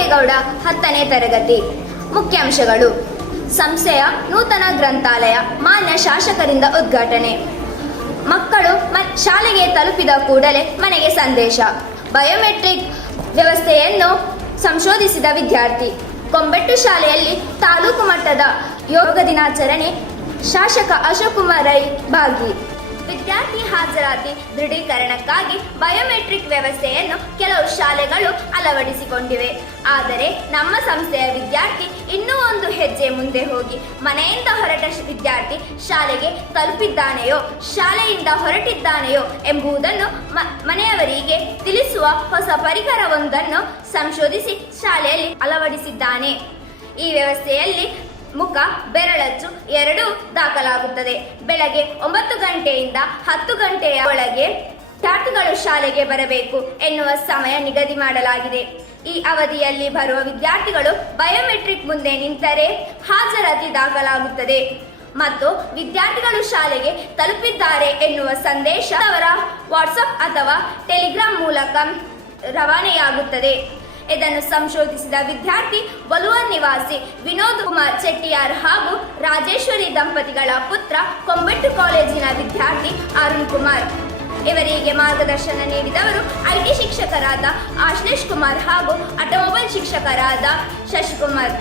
ಚಾಲುಕ್ಯಗೌಡ 10ನೇ ತರಗತಿ. ಮುಖ್ಯಾಂಶಗಳು. ಸಂಸ್ಥೆಯ ನೂತನ ಗ್ರಂಥಾಲಯ ಮಾನ್ಯ ಶಾಸಕರಿಂದ ಉದ್ಘಾಟನೆ. ಮಕ್ಕಳು ಶಾಲೆಗೆ ತಲುಪಿದ ಕೂಡಲೇ ಮನೆಗೆ ಸಂದೇಶ. ಬಯೋಮೆಟ್ರಿಕ್ ವ್ಯವಸ್ಥೆಯನ್ನು ಸಂಶೋಧಿಸಿದ ವಿದ್ಯಾರ್ಥಿ. ಕೊಂಬೆಟ್ಟು ಶಾಲೆಯಲ್ಲಿ ತಾಲೂಕು ಮಟ್ಟದ ಯೋಗ ದಿನಾಚರಣೆ. ಶಾಸಕ ಅಶೋಕ್ ಕುಮಾರ್ ರೈ ಭಾಗಿ. ವಿದ್ಯಾರ್ಥಿ ಹಾಜರಾತಿ ದೃಢೀಕರಣಕ್ಕಾಗಿ ಬಯೋಮೆಟ್ರಿಕ್ ವ್ಯವಸ್ಥೆಯನ್ನು ಕೆಲವು ಶಾಲೆಗಳು ಅಳವಡಿಸಿಕೊಂಡಿವೆ. ಆದರೆ ನಮ್ಮ ಸಂಸ್ಥೆಯ ವಿದ್ಯಾರ್ಥಿ ಇನ್ನೂ ಒಂದು ಹೆಜ್ಜೆ ಮುಂದೆ ಹೋಗಿ ಮನೆಯಿಂದ ಹೊರಟ ವಿದ್ಯಾರ್ಥಿ ಶಾಲೆಗೆ ತಲುಪಿದ್ದಾನೆಯೋ ಶಾಲೆಯಿಂದ ಹೊರಟಿದ್ದಾನೆಯೋ ಎಂಬುದನ್ನು ಮನೆಯವರಿಗೆ ತಿಳಿಸುವ ಹೊಸ ಪರಿಕರವೊಂದನ್ನು ಸಂಶೋಧಿಸಿ ಶಾಲೆಯಲ್ಲಿ ಅಳವಡಿಸಿದ್ದಾನೆ. ಈ ವ್ಯವಸ್ಥೆಯಲ್ಲಿ ಮುಖ, ಬೆರಳಚ್ಚು ಎರಡೂ ದಾಖಲಾಗುತ್ತದೆ. ಬೆಳಗ್ಗೆ 9 ಗಂಟೆಯಿಂದ 10 ಗಂಟೆಯ ಒಳಗೆ ವಿದ್ಯಾರ್ಥಿಗಳು ಶಾಲೆಗೆ ಬರಬೇಕು ಎನ್ನುವ ಸಮಯ ನಿಗದಿ ಮಾಡಲಾಗಿದೆ. ಈ ಅವಧಿಯಲ್ಲಿ ಬರುವ ವಿದ್ಯಾರ್ಥಿಗಳು ಬಯೋಮೆಟ್ರಿಕ್ ಮುಂದೆ ನಿಂತರೆ ಹಾಜರಾತಿ ದಾಖಲಾಗುತ್ತದೆ ಮತ್ತು ವಿದ್ಯಾರ್ಥಿಗಳು ಶಾಲೆಗೆ ತಲುಪಿದ್ದಾರೆ ಎನ್ನುವ ಸಂದೇಶ ಅವರ ವಾಟ್ಸಪ್ ಅಥವಾ ಟೆಲಿಗ್ರಾಮ್ ಮೂಲಕ ರವಾನೆಯಾಗುತ್ತದೆ. ಇದನ್ನು ಸಂಶೋಧಿಸಿದ ವಿದ್ಯಾರ್ಥಿ ವಲುವರ್ ನಿವಾಸಿ ವಿನೋದ್ ಕುಮಾರ್ ಚೆಟ್ಟಿಯಾರ್ ಹಾಗೂ ರಾಜೇಶ್ವರಿ ದಂಪತಿಗಳ ಪುತ್ರ ಕೊಂಬೆಟ್ಟು ಕಾಲೇಜಿನ ವಿದ್ಯಾರ್ಥಿ ಅರುಣ್ ಕುಮಾರ್. ಇವರಿಗೆ ಮಾರ್ಗದರ್ಶನ ನೀಡಿದವರು ಐಟಿ ಶಿಕ್ಷಕರಾದ ಆಶ್ಲೇಷ್ ಕುಮಾರ್ ಹಾಗೂ ಆಟೋಮೊಬೈಲ್ ಶಿಕ್ಷಕರಾದ ಶಶಿಕುಮಾರ್.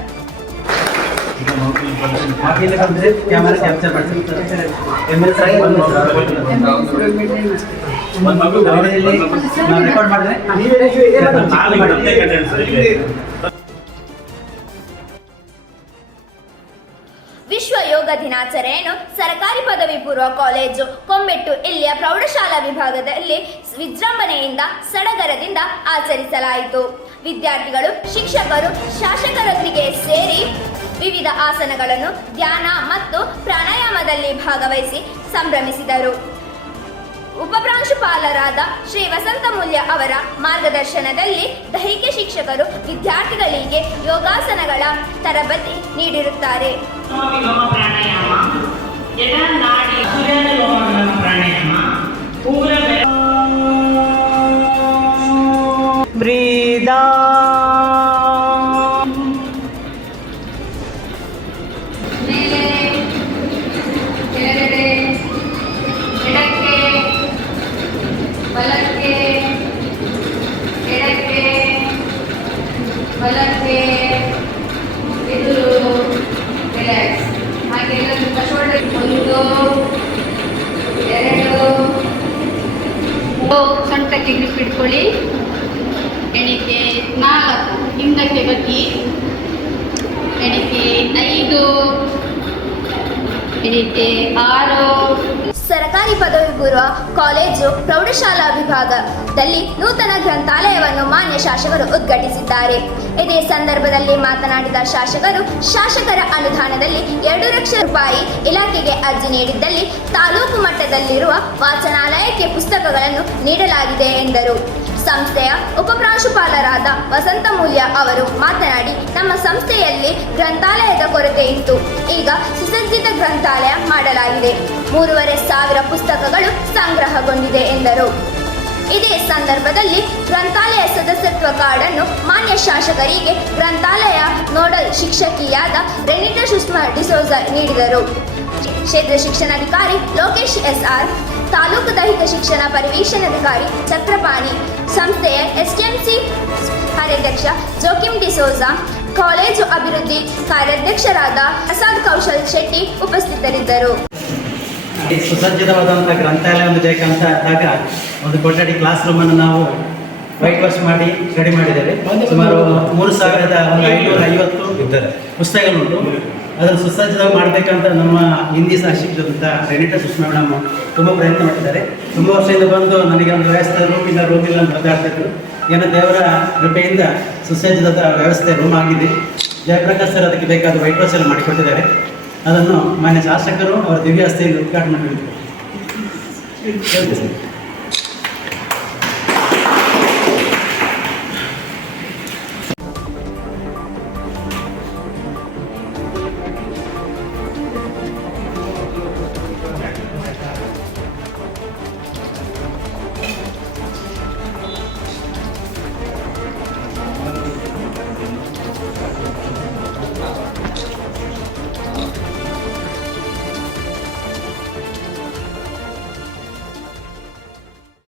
ವಿಶ್ವ ಯೋಗ ದಿನಾಚರಣೆಯನ್ನು ಸರ್ಕಾರಿ ಪದವಿ ಪೂರ್ವ ಕಾಲೇಜು ಕೊಂಬೆಟ್ಟು ಇಲ್ಲಿಯ ಪ್ರೌಢಶಾಲಾ ವಿಭಾಗದಲ್ಲಿ ವಿಜೃಂಭಣೆಯಿಂದ ಸಡಗರದಿಂದ ಆಚರಿಸಲಾಯಿತು. ವಿದ್ಯಾರ್ಥಿಗಳು, ಶಿಕ್ಷಕರು, ಶಾಸಕರೊಂದಿಗೆ ಸೇರಿ ವಿವಿಧ ಆಸನಗಳನ್ನು, ಧ್ಯಾನ ಮತ್ತು ಪ್ರಾಣಾಯಾಮದಲ್ಲಿ ಭಾಗವಹಿಸಿ ಸಂಭ್ರಮಿಸಿದರು. ಉಪಪ್ರಾಂಶುಪಾಲರಾದ ಶ್ರೀ ವಸಂತಮೂಲ್ಯ ಅವರ ಮಾರ್ಗದರ್ಶನದಲ್ಲಿ ದೈಹಿಕ ಶಿಕ್ಷಕರು ವಿದ್ಯಾರ್ಥಿಗಳಿಗೆ ಯೋಗಾಸನಗಳ ತರಬೇತಿ ನೀಡಿರುತ್ತಾರೆ. ಬಲಕ್ಕೆ ಎದುರು ರಿಲ್ಯಾಕ್ಸ್. ಹಾಗೆ ಶೋಲ್ಡರ್ 1 2 ಸೊಂಟಕ್ಕೆ ಗ್ರಿಪ್ ಇಟ್ಕೊಳ್ಳಿ. ಎಣಿಕೆ 4 ಹಿಂದಕ್ಕೆ ಬಗ್ಗಿ. ಎಣಿಕೆ 5 ಎಣಿಕೆ 6. ಸರ್ಕಾರಿ ಪದವಿ ಪೂರ್ವ ಕಾಲೇಜು ಪ್ರೌಢಶಾಲಾ ವಿಭಾಗದಲ್ಲಿ ನೂತನ ಗ್ರಂಥಾಲಯವನ್ನು ಮಾನ್ಯ ಶಾಸಕರು ಉದ್ಘಾಟಿಸಿದ್ದಾರೆ. ಇದೇ ಸಂದರ್ಭದಲ್ಲಿ ಮಾತನಾಡಿದ ಶಾಸಕರು, ಶಾಸಕರ ಅನುದಾನದಲ್ಲಿ 2 ಲಕ್ಷ ರೂಪಾಯಿ ಇಲಾಖೆಗೆ ಅರ್ಜಿ ನೀಡಿದ್ದಲ್ಲಿ ತಾಲೂಕು ಮಟ್ಟದಲ್ಲಿರುವ ವಾಚನಾಲಯಕ್ಕೆ ಪುಸ್ತಕಗಳನ್ನು ನೀಡಲಾಗಿದೆ ಎಂದರು. ಸಂಸ್ಥೆಯ ಉಪಪ್ರಾಂಶುಪಾಲರಾದ ವಸಂತಮೂಲ್ಯ ಅವರು ಮಾತನಾಡಿ, ನಮ್ಮ ಸಂಸ್ಥೆಯಲ್ಲಿ ಗ್ರಂಥಾಲಯದ ಕೊರತೆ ಇತ್ತು. ಈಗ ಸುಸಜ್ಜಿತ ಗ್ರಂಥಾಲಯ ಮಾಡಲಾಗಿದೆ. 3,500 ಪುಸ್ತಕಗಳು ಸಂಗ್ರಹಗೊಂಡಿದೆ ಎಂದರು. ಇದೇ ಸಂದರ್ಭದಲ್ಲಿ ಗ್ರಂಥಾಲಯ ಸದಸ್ಯತ್ವ ಕಾರ್ಡ್ ಅನ್ನು ಮಾನ್ಯ ಶಾಸಕರಿಗೆ ಗ್ರಂಥಾಲಯ ನೋಡಲ್ ಶಿಕ್ಷಕಿಯಾದ ರೆನಿಟಾ ಸುಷ್ಮಾ ಡಿಸೋಜ ನೀಡಿದರು. ಕ್ಷೇತ್ರ ಶಿಕ್ಷಣಾಧಿಕಾರಿ ಲೋಕೇಶ್ ಎಸ್ಆರ್, ತಾಲೂಕು ದೈಹಿಕ ಶಿಕ್ಷಣ ಪರಿವೀಕ್ಷಣಾಧಿಕಾರಿ ಚಕ್ರಪಾಣಿ, ಸಂಸ್ಥೆಯ ಎಸ್ಟಿಎಂಸಿ ಕಾರ್ಯಾಧ್ಯಕ್ಷ ಜೋಕಿಮ್ ಡಿಸೋಜಾ, ಕಾಲೇಜು ಅಭಿವೃದ್ಧಿ ಕಾರ್ಯಾಧ್ಯಕ್ಷರಾದ ಪ್ರಸಾದ್ ಕೌಶಲ್ ಶೆಟ್ಟಿ ಉಪಸ್ಥಿತರಿದ್ದರು. ಸುಸಜ್ಜಿತವಾದಂಥ ಗ್ರಂಥಾಲಯ ಒಂದು ಬೇಕಂತಾದಾಗ ಒಂದು ಕೊಠಡಿ ಕ್ಲಾಸ್ ರೂಮನ್ನು ನಾವು ವೈಟ್ ವಾಶ್ ಮಾಡಿ ರೆಡಿ ಮಾಡಿದ್ದೇವೆ. ಸುಮಾರು 3,550 ಪುಸ್ತಕಗಳುಂಟು. ಅದನ್ನು ಸುಸಜ್ಜಿತವಾಗಿ ಮಾಡಬೇಕಂತ ನಮ್ಮ ಹಿಂದಿ ಶಿಕ್ಷಕರಂತ ರೆನಿಟಾ ಸುಷ್ಮಾ ಮೇಡಮ್ ತುಂಬ ಪ್ರಯತ್ನ ಮಾಡಿದ್ದಾರೆ. ತುಂಬ ವರ್ಷದಿಂದ ಬಂದು ನನಗೆ ಒಂದು ವ್ಯವಸ್ಥೆ ರೂಮ್ ಇಲ್ಲ ಅಂತ ಮಾತಾಡ್ತಿದ್ರು. ಏನೋ ದೇವರ ಕೃಪೆಯಿಂದ ಸುಸಜ್ಜಿತ ವ್ಯವಸ್ಥೆ ರೂಮ್ ಆಗಿದೆ. ಜಯಪ್ರಕಾಶ್ ಸರ್ ಅದಕ್ಕೆ ಬೇಕಾದ ವೈಟ್ ವಾಶ್ ಎಲ್ಲ ಮಾಡಿಕೊಟ್ಟಿದ್ದಾರೆ. ಅದನ್ನು ಮಾನ್ಯ ಶಾಸಕರು ಅವರ ದಿವ್ಯ ಹಸ್ತೆಯಲ್ಲಿ ಉದ್ಘಾಟನೆ ಮಾಡಿದರು.